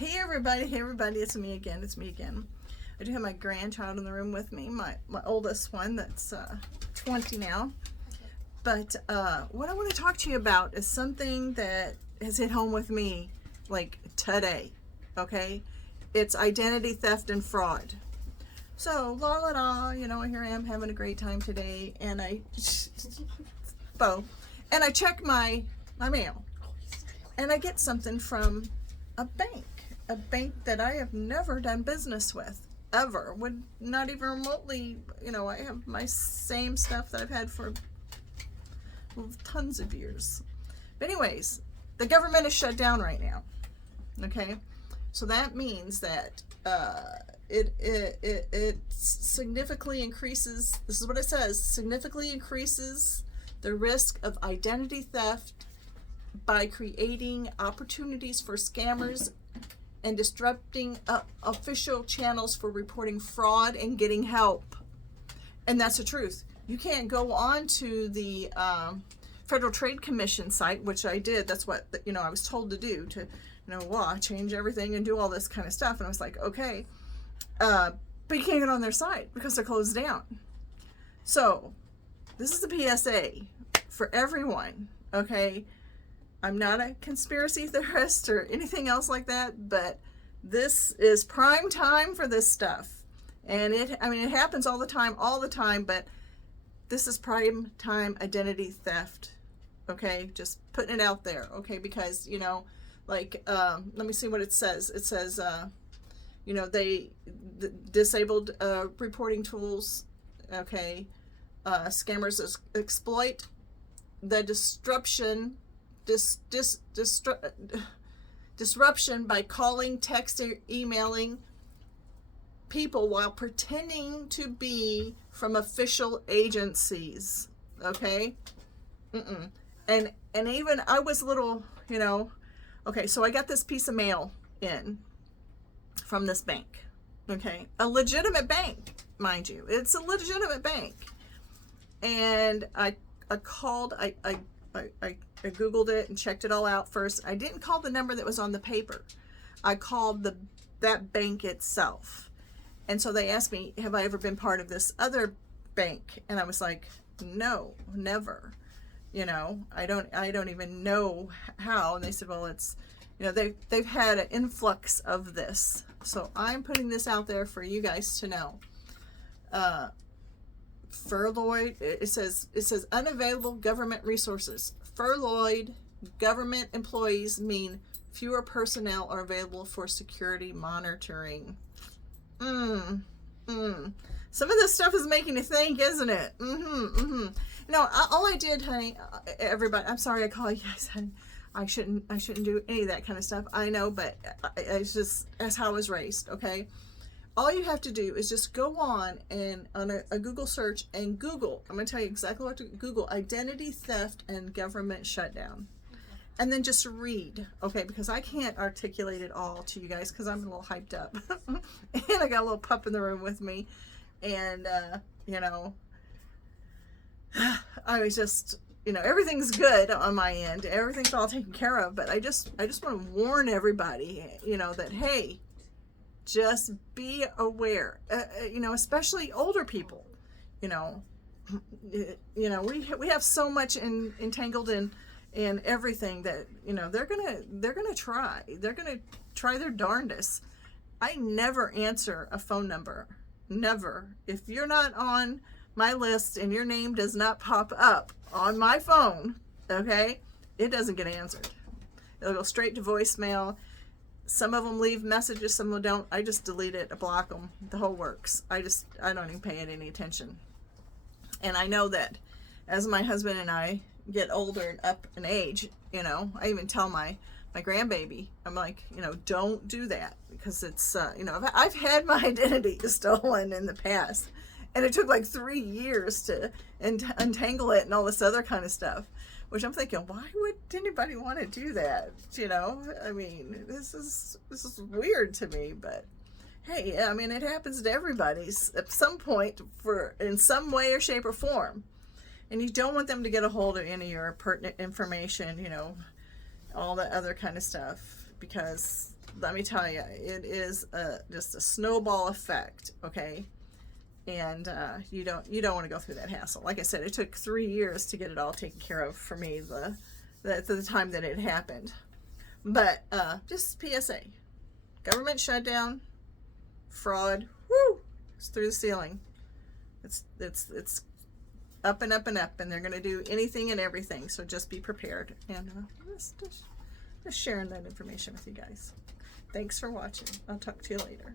Hey everybody, it's me again. I do have my grandchild in the room with me, my oldest one that's 20 now. But what I want to talk to you about is something that has hit home with me like today, okay? It's identity theft and fraud. So, here I am having a great time today, and I check my mail, and I get something from a bank that I have never done business with, ever. Would not even remotely, I have my same stuff that I've had for tons of years. But anyways, the government is shut down right now, okay? So that means that it significantly increases, this is what it says, significantly increases the risk of identity theft by creating opportunities for scammers and disrupting official channels for reporting fraud and getting help. And that's the truth. You can't go on to the Federal Trade Commission site, which I did. That's what I was told to do, to change everything and do all this kind of stuff. And I was like, okay, but you can't get on their site because they're closed down. So this is a PSA for everyone, okay? I'm not a conspiracy theorist or anything else like that, but this is prime time for this stuff. And it happens all the time, but this is prime time identity theft, okay? Just putting it out there, okay? Because, let me see what it says. It says, the disabled reporting tools, okay? Scammers exploit the disruption by calling, texting, emailing people while pretending to be from official agencies, okay? And even I was a little, okay, so I got this piece of mail in from this bank, okay? A legitimate bank, mind you. It's a legitimate bank. And I called, I Googled it and checked it all out first. I didn't call the number that was on the paper. I called that bank itself. And so they asked me, have I ever been part of this other bank? And I was like, no, never. I don't even know how. And they said, well, it's, they've had an influx of this. So I'm putting this out there for you guys to know. Furloughed, it says unavailable government resources. Furloughed government employees mean fewer personnel are available for security monitoring. Some of this stuff is making you think, isn't it? All I did, honey, everybody, I'm sorry I call you guys, honey. I shouldn't do any of that kind of stuff. I know, but it's just, that's how I was raised, okay? All you have to do is just go on a Google search and Google, I'm going to tell you exactly what to Google, identity theft and government shutdown. And then just read, okay, because I can't articulate it all to you guys because I'm a little hyped up. And I got a little pup in the room with me. And, I was just, everything's good on my end. Everything's all taken care of. But I just want to warn everybody, that, hey, just be aware, especially older people. We have so much entangled in everything that they're gonna try their darndest. I never answer a phone number, never. If you're not on my list and your name does not pop up on my phone, okay, it doesn't get answered. It'll go straight to voicemail. Some of them leave messages, some of them don't. I just delete it, I block them, the whole works. I don't even pay it any attention. And I know that as my husband and I get older and up in age, I even tell my grandbaby, I'm like, don't do that, because it's, I've had my identity stolen in the past, and it took like 3 years to untangle it and all this other kind of stuff. Which I'm thinking, why would anybody want to do that? This is weird to me, but hey, it happens to everybody at some point, in some way or shape or form. And you don't want them to get a hold of any of your pertinent information, all that other kind of stuff, because let me tell you, it is just a snowball effect, okay? And you don't want to go through that hassle. Like I said, it took 3 years to get it all taken care of for me, the time that it happened. But just PSA, government shutdown, fraud, woo, it's through the ceiling. It's up and up and up, and they're going to do anything and everything. So just be prepared. And just sharing that information with you guys. Thanks for watching. I'll talk to you later.